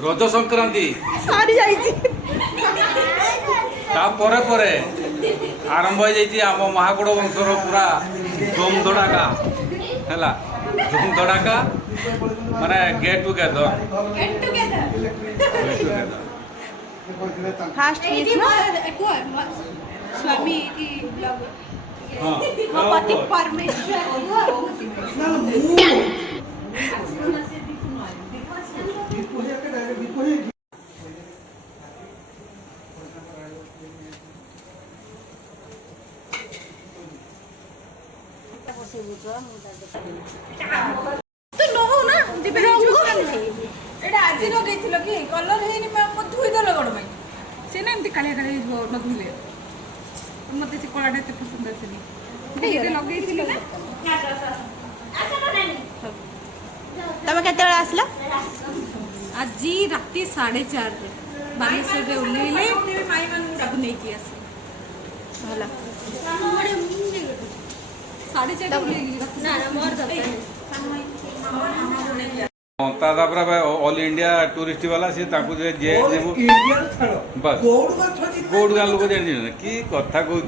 रज संक्रांति सारी जाइए तापरे परे आरंभ हो जाइए आम महागुड़ वंशर पूरा धूम धड़ाका है धूम धड़ाका माने गेट टुगेदर फास्ट पीस ना स्वामी हाँ पति परमेश्वर तो नो ना जिबे एटा आज लगेइथिलो कि कलर हेनी म धुई देलो गड भाई से ना एमती कालिया कालिया हो न धुले मते से कलाटा एते पसंद आसेनी ये लगे थिले ना तमे केते बेला आसला आज राति 4:30 रे बालेश्वर रे उलेइले माई मान सब नै कि आसे भला 4:30 उलेइले ना ना मोर तापर ऑल इंडिया टूरिस्ट वाला सी ताकू जे जे बस गोड गाँ लोक जानी कि कथा कहूँ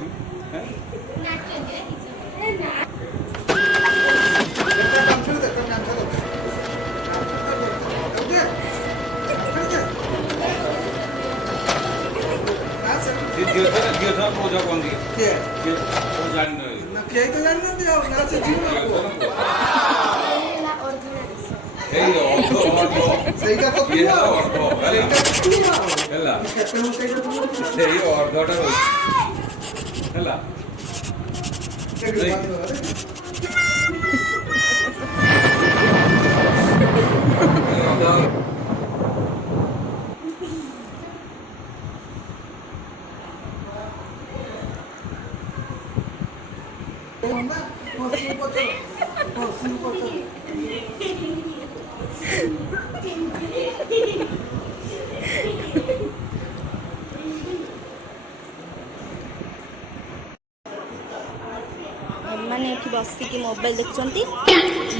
मैंने बसिकी मोबाइल देखुंती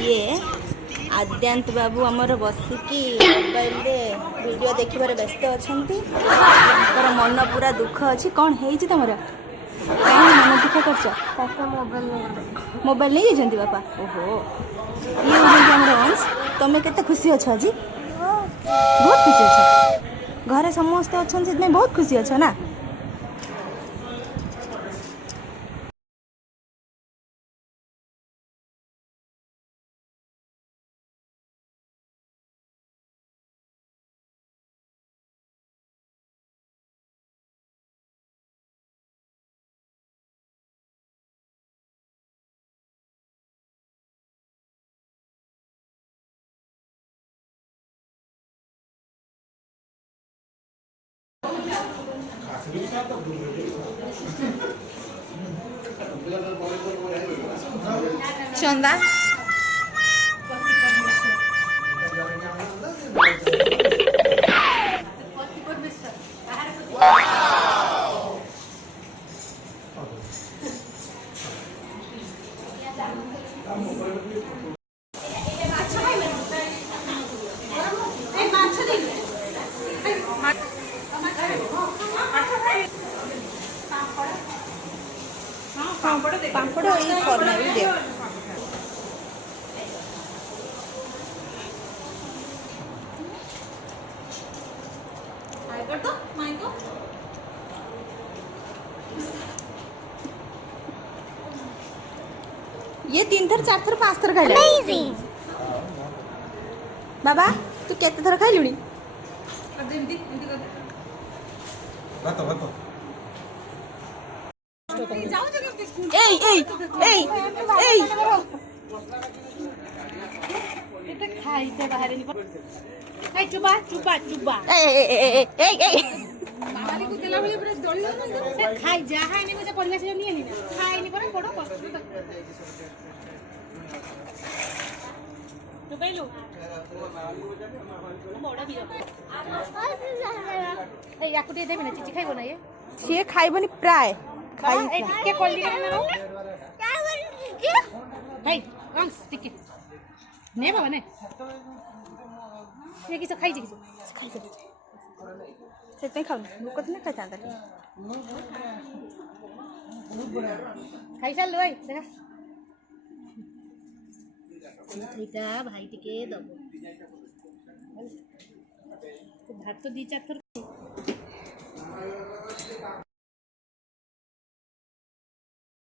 ये आद्यांत बाबू आमर बसिकी मोबाइल वीडियो देखिबार व्यस्त अच्छी मन पूरा दुख अच्छी कौन है तुम मन दुख कर मोबाइल नहीं जाइए बापा ओहो ये हमारे वंश तुम्हें केते खुशी अच्छा आज बहुत खुशी अच्छा घरे समस्ते अच्छा से बहुत खुशी अच्छा ना चंदा पापड़ ये फॉर्मा भी दे ये 3 थर 4 थर 5 थर खाइला बाबा तू केते थर खाइलुनी এই এই এই এই এটা খাইতে বাহারে নি এই চুবা চুবা চুবা এই এই এই এই মামালি কো দেলা বলি পুরা দড়ি না খাই যা হাইনি মে পরিবার সে নিয়ে নি না খাইনি পরে বড় কষ্ট তো কইলু বড় বিরো এই ইয়াকু দিয়ে দেবি না চিচি খাইবো না সে খাইবনি প্রায় খাই এই টিকে কলি না না क्या कर भाई अंश टिके ने बाबा ने ये किस खाई किस ସେଥିପାଇଁ ଖାଉନି ଭୋକ ଥିଲେ ଖାଇଥାନ୍ତା ଟିକେ। खाई साल भाई देखा ଏଇଟା ଭାଇ ଟିକେ ଦବ ଭାତ 2-4 ଥର